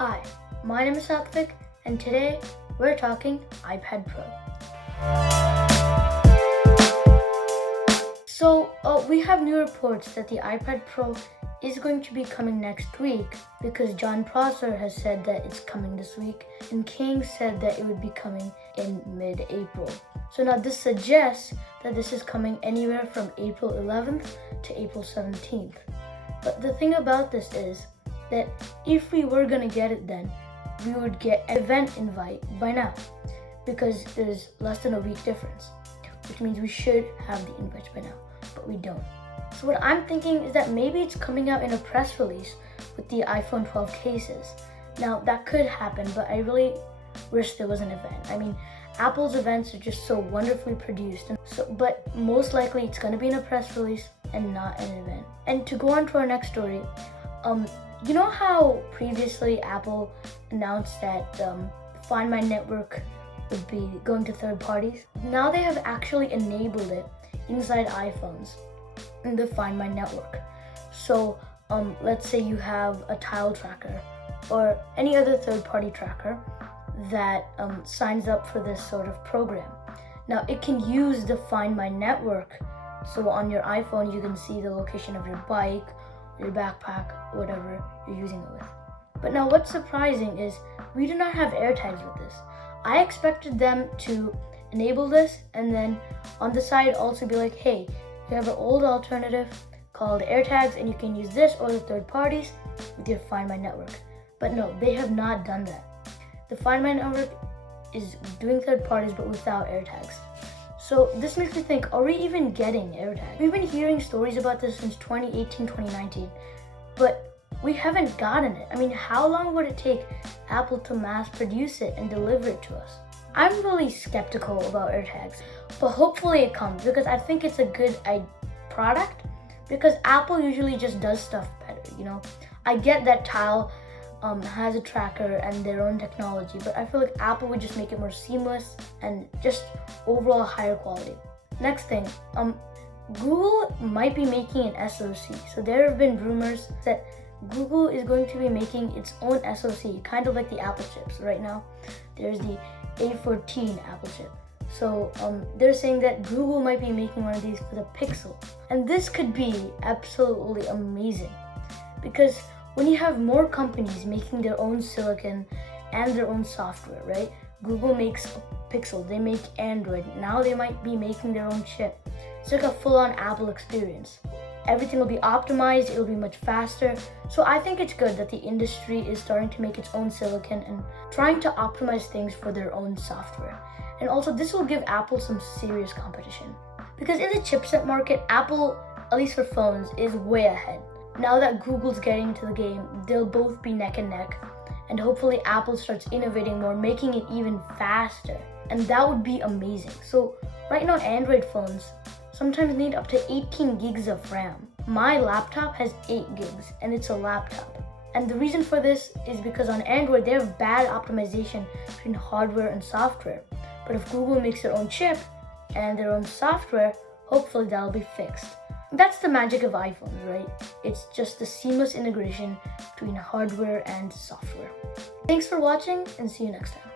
Hi, my name is Satvik, and today we're talking iPad Pro. So we have new reports that the iPad Pro is going to be coming next week because John Prosser has said that it's coming this week and King said that it would be coming in mid-April. So now this suggests that this is coming anywhere from April 11th to April 17th. But the thing about this is that if we were going to get it then, we would get an event invite by now because there's less than a week difference, which means we should have the invites by now, but we don't. So what I'm thinking is that maybe it's coming out in a press release with the iPhone 12 cases. Now that could happen, but I really wish there was an event. I mean, Apple's events are just so wonderfully produced, but most likely it's going to be in a press release and not an event. And to go on to our next story, you know how previously Apple announced that Find My network would be going to third parties? Now they have actually enabled it inside iPhones in the Find My network. So let's say you have a tile tracker or any other third-party tracker that signs up for this sort of program. Now it can use the Find My network, so on your iPhone you can see the location of your bike, your backpack, whatever you're using it with. But now what's surprising is we do not have AirTags with this. I expected them to enable this and then on the side also be like, hey, you have an old alternative called AirTags and you can use this or the third parties with your Find My network. But no, they have not done that. The Find My network is doing third parties but without AirTags. So this makes me think, are we even getting AirTags? We've been hearing stories about this since 2018, 2019, but we haven't gotten it. I mean, how long would it take Apple to mass produce it and deliver it to us? I'm really skeptical about AirTags, but hopefully it comes because I think it's a good product because Apple usually just does stuff better, you know? I get that Tile has a tracker and their own technology, but I feel like Apple would just make it more seamless and just overall higher quality. Next thing, Google might be making an SoC. So there have been rumors that Google is going to be making its own SoC, kind of like the Apple chips. Right now, there's the A14 Apple chip. So they're saying that Google might be making one of these for the Pixel. And this could be absolutely amazing because when you have more companies making their own silicon and their own software, right? Google makes a Pixel, they make Android, now they might be making their own chip. It's like a full-on Apple experience. Everything will be optimized, it'll be much faster. So I think it's good that the industry is starting to make its own silicon and trying to optimize things for their own software. And also this will give Apple some serious competition. Because in the chipset market, Apple, at least for phones, is way ahead. Now that Google's getting into the game, they'll both be neck and neck. And hopefully Apple starts innovating more, making it even faster. And that would be amazing. So right now Android phones sometimes need up to 18 gigs of RAM. My laptop has 8 gigs and it's a laptop. And the reason for this is because on Android they have bad optimization between hardware and software. But if Google makes their own chip and their own software, hopefully that'll be fixed. That's the magic of iPhones, right? It's just the seamless integration between hardware and software. Thanks for watching and see you next time.